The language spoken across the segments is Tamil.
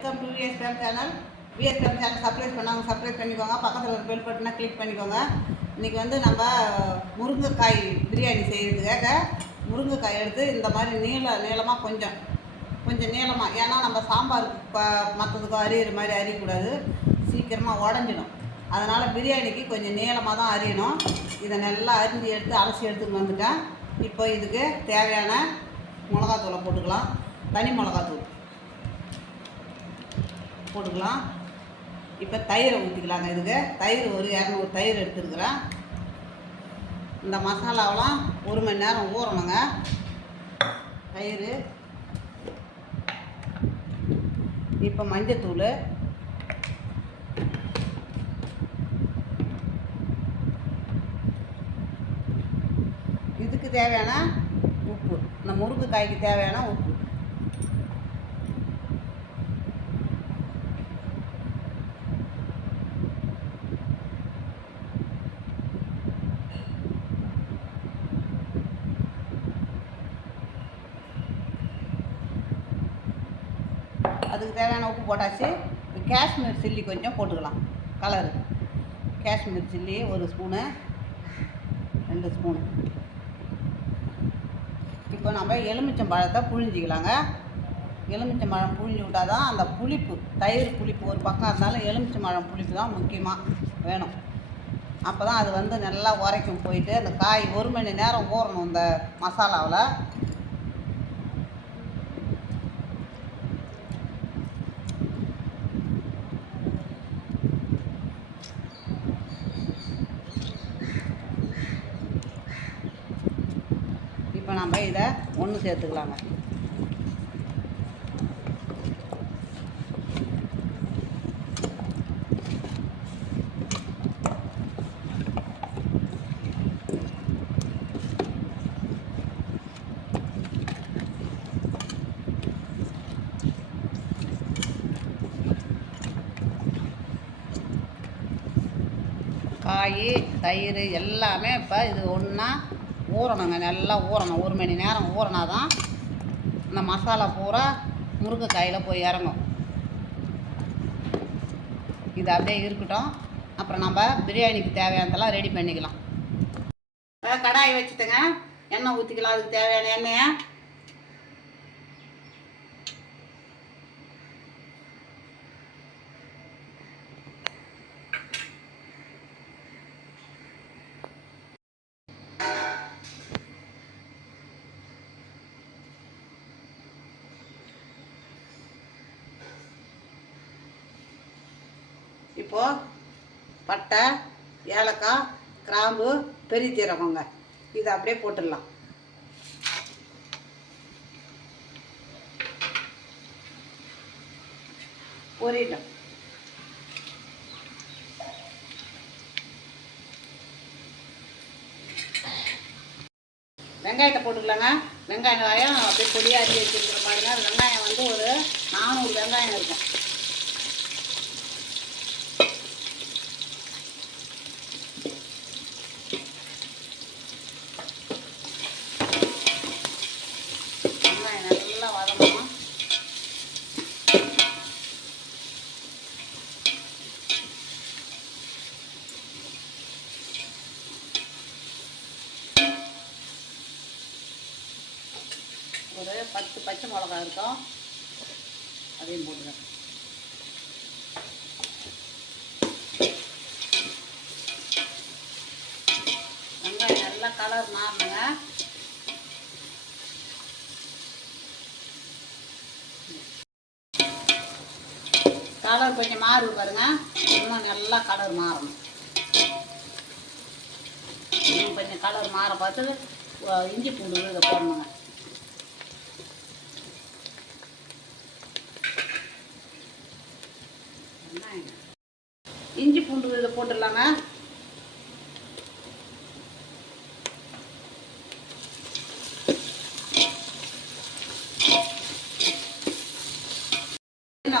Welcome to VSPM channel. VSPM channel subscribe பண்ணாங்க, சப்ஸ்கிரைப் பண்ணிக்கோங்க. பக்கத்தில் ஒரு பெல் பட்டனை கிளிக் பண்ணிக்கோங்க. இன்றைக்கி வந்து நம்ம முருங்கைக்காய் பிரியாணி செய்கிறதுக்காக முருங்கைக்காய் எடுத்து இந்த மாதிரி நீளமாக கொஞ்சம் நீளமாக, ஏன்னா நம்ம சாம்பாருக்கு மற்றதுக்கு அரியிற மாதிரி அரியக்கூடாது, சீக்கிரமாக உடஞ்சிடும். அதனால் பிரியாணிக்கு கொஞ்சம் நீளமாக தான் அரியணும். இதை நல்லா அரிஞ்சு எடுத்து அலசி எடுத்துன்னு வந்துட்டேன். இப்போ இதுக்கு தேவையான மிளகாத்தூளை போட்டுக்கலாம். தனி மிளகாத்தூள் போட்டுக்கலாம். இப்போ தயிரை ஊற்றிக்கலாங்க. இதுக்கு தயிர் ஒரு 200 தயிர் எடுத்துருக்குறேன். இந்த மசாலாவெலாம் 1 மணி நேரம் ஊறணுங்க. தயிர், இப்போ மஞ்சத்தூள், இதுக்கு தேவையான உப்பு, இந்த முருங்கைக்காய்க்கு தேவையான உப்பு, அதுக்கு தேவையான உப்பு போட்டாச்சு. காஷ்மீர் சில்லி கொஞ்சம் போட்டுக்கலாம் colour. Kashmir chilli 1 spoon, 2 spoon. இப்போ நம்ம எலுமிச்சம்பழத்தை புழிஞ்சிக்கலாங்க. எலுமிச்சம்பழம் புழிஞ்சு விட்டால் தான் அந்த புளிப்பு, தயிர் புளிப்பு ஒரு பக்கம் இருந்தாலும் எலுமிச்சம்பழம் புளிப்பு தான் முக்கியமாக வேணும். அப்போ தான் அது வந்து நல்லா உரைக்கும். போயிட்டு அந்த காய் 1 மணி நேரம் ஊறணும் இந்த மசாலாவில். இப்போ நம்ம இதை ஒன்று சேர்த்துக்கலாங்க. காய், தயிர் எல்லாமே இப்போ இது ஒன்றா ஊறணுங்க. நல்லா ஊறணும். 1 மணி நேரம் ஊறினா தான் இந்த மசாலா பூரா முருங்கைக்காயில் போய் இறங்கும். இது அப்படியே இருக்கட்டும். அப்புறம் நம்ம பிரியாணிக்கு தேவையானதெல்லாம் ரெடி பண்ணிக்கலாம். கடாய் வச்சுட்டுங்க, எண்ணெய் ஊற்றிக்கலாம். அதுக்கு தேவையான எண்ணெயை இப்போது பட்டை, ஏலக்காய், கிராம்பு, பெரிய சீரகங்க, இதை அப்படியே போட்டுடலாம். பொரியட்டும். வெங்காயத்தை போட்டுக்கலாங்க. வெங்காயம் அப்படியே பொடியாக அரிஞ்சு வச்சுருக்கிற பாருங்க. வெங்காயம் வந்து ஒரு 400 வெங்காயம் இருக்கும். நல்லா வதங்கணும். ஒரு 10 பச்சை மிளகாய் இருக்கும், அதையும் போட்டுக்கிறேன். வெங்காயம் நல்லா கலர் மாறணுங்க. கலர் கொஞ்சம் மாறுது பாருங்க. இன்னும் நல்லா கலர் மாறணும். இன்னும் கொஞ்சம் கலர் மாற பார்த்து இஞ்சி பூண்டு இதை போடணுங்க. இஞ்சி பூண்டு இதை போட்டுடலாங்க.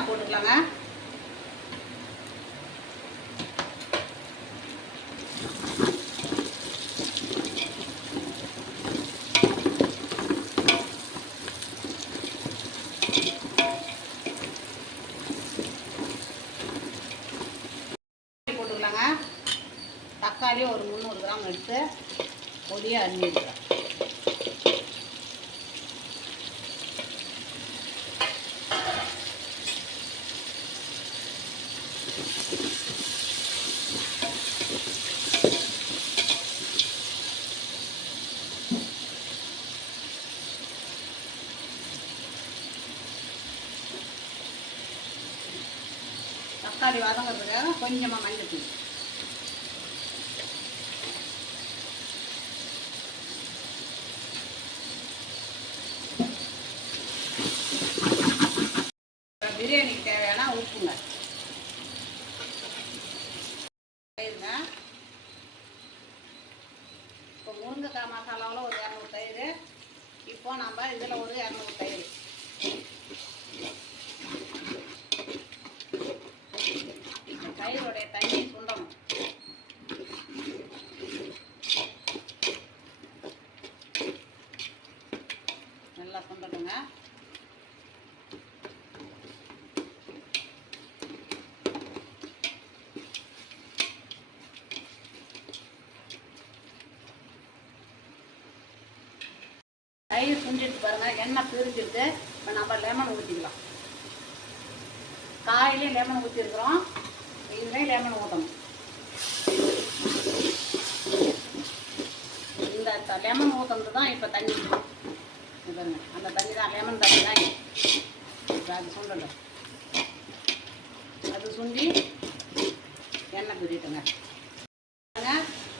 போட்டுக்கலாங்க. எடுத்து பொடியாக அரிஞ்சிருக்கிறேன். தக்காளி வதங்கிறதுக்காக கொஞ்சமாக மஞ்சள் தூள். பிரியாணிக்கு தேவையான உப்புங்க. தயிருங்க. இப்போ முருங்கைக்காய் மசாலாவில் ஒரு 200 தயிர். இப்போ நம்ம இதில் ஒரு 200 தயிர். தயிரோடைய தண்ணி சுண்டணும். நல்லா சுண்டணுங்க. தயிர் சுண்டிட்டு பாருங்கள், எண்ணெய் பிரிஞ்சிருக்கு. இப்போ நம்ம லெமன் ஊற்றிக்கலாம். காயிலையும் லெமன் ஊற்றிருக்கிறோம், இதுலேயும் லெமன் ஊற்றணும். இந்த லெமன் ஊற்றுறது தான் இப்போ தண்ணி பாருங்க. அந்த தண்ணி தான் லெமன் தண்ணி தான். இப்போ அது சுண்டணும். அது சுண்டி எண்ணெய் பிரிட்டுங்க.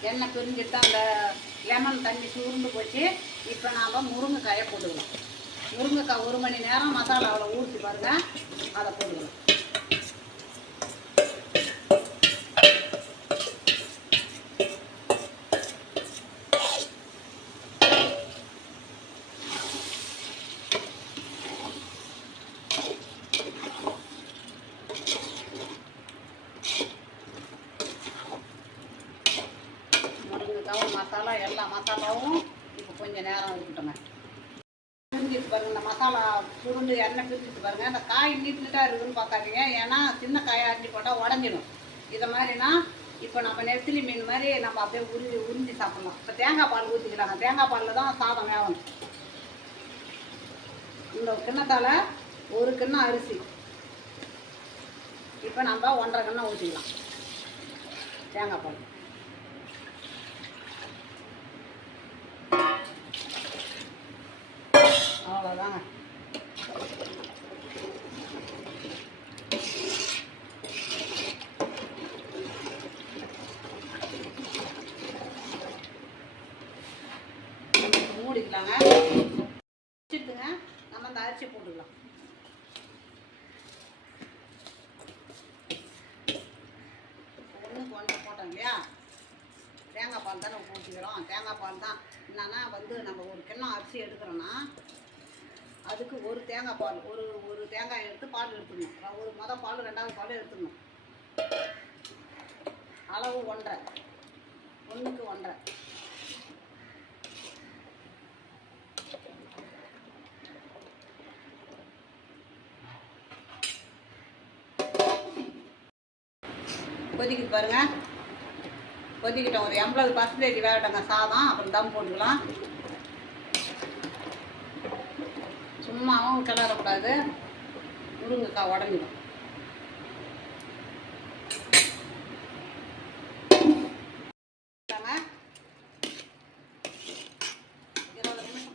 எண்ணெய் பிரிஞ்சிட்டு அந்த லெமன் தண்ணி சுருண்டு போச்சு. இப்போ நாம் முருங்கைக்காயை போட்டுக்கலாம். முருங்கைக்காய் 1 மணி நேரம் மசாலாவில் ஊற்றி பாருங்கள், அதை போட்டுக்கலாம். மசாலா எல்லா மசாலாவும் இப்போ கொஞ்சம் நேரம் இருக்கட்டுங்க. பிரிஞ்சிட்டு பாருங்கள். இந்த மசாலா சுருண்டு எண்ணெய் பிரிஞ்சிட்டு பாருங்கள். இந்த காய் நீட்டாக இருக்குதுன்னு பார்க்காதீங்க, ஏன்னா சின்ன காயாக அரிஞ்சு போட்டால் உடஞ்சிடும். இதை மாதிரினா இப்போ நம்ம நெத்திலி மீன் மாதிரி நம்ம அப்படியே உறிஞ்சி சாப்பிட்லாம். இப்போ தேங்காய் பால் ஊற்றிக்கிறாங்க. தேங்காய் பாலில் தான் சாதம் வேகணும். இந்த கிண்ணத்தால் 1 கிண்ணம் அரிசி இப்போ நம்ம 1.5 கிண்ணம் ஊற்றிக்கலாம் தேங்காய் பால். அவ்வளோதாங்க. மூடிக்கலாங்க. வச்சுட்டுங்க நம்ம அந்த அரிசி போட்டுக்கலாம். ஒன்றுக்கு 1 போட்டோம் இல்லையா, தேங்காய் பால் தானே ஊற்றிக்கிறோம். தேங்காய் பால் தான் என்னன்னா நம்ம 1 கிண்ணம் அரிசி எடுக்கிறோன்னா அதுக்கு 1 தேங்காய் பால், ஒரு தேங்காய் எடுத்து பால் எடுத்துக்கணும். மொதல் பால் 2வது பால் எடுத்துக்கணும். அளவு 1.5, 1க்கு 1.5. கொதிக்கிட்டு பாருங்க. கொதிக்கிட்டோம். ஒரு 80% வேகட்டங்க சாதம். அப்புறம் தம் போட்டுக்கலாம். சும்மாவும் கிளறக்கூடாது, முருங்கைக்காய் உடஞ்சிடும்.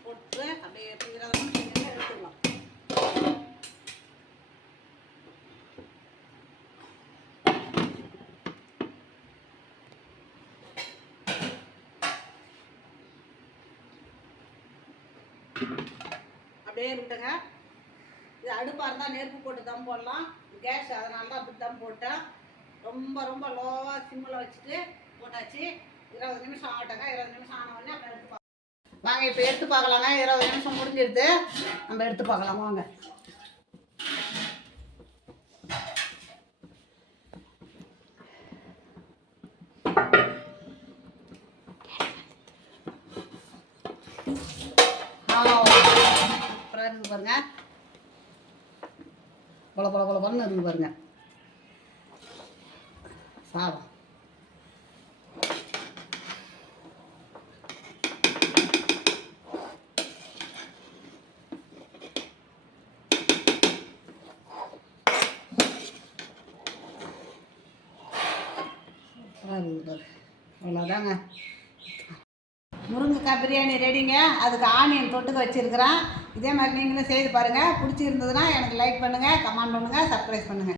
போட்டு அப்படியே 20 நிமிஷம் எடுத்துக்கலாம். அப்படியே இருக்கட்டுங்க. இது அடுப்பாக இருந்தால் நெருப்பு போட்டு தம் போடலாம். கேஸ் அதனால தான் அப்படி தம் போட்டேன். ரொம்ப லோவாக சிம்மில் வச்சுட்டு போட்டாச்சு. 20 நிமிஷம் ஆகட்டுங்க. 20 நிமிஷம் ஆன உடனே அப்புறம் எடுத்து பார்க்கலாம். வாங்க இப்போ எடுத்து பார்க்கலாங்க. 20 நிமிஷம் முடிஞ்சிடுது. நம்ம எடுத்து பார்க்கலாம் வாங்க. இருக்கு பாருங்க, பொல பொலன்னு இருக்கு பாருங்க சாதம். அவ்வளோதாங்க, முருங்கைக்காய் பிரியாணி ரெடிங்க. அதுக்கு ஆனியன் தொட்டுக்க வச்சுருக்கிறேன். இதே மாதிரி நீங்களும் செய்து பாருங்கள். பிடிச்சிருந்ததுன்னா எனக்கு லைக் பண்ணுங்கள், கமெண்ட் பண்ணுங்கள், சப்ஸ்கிரைப் பண்ணுங்கள்.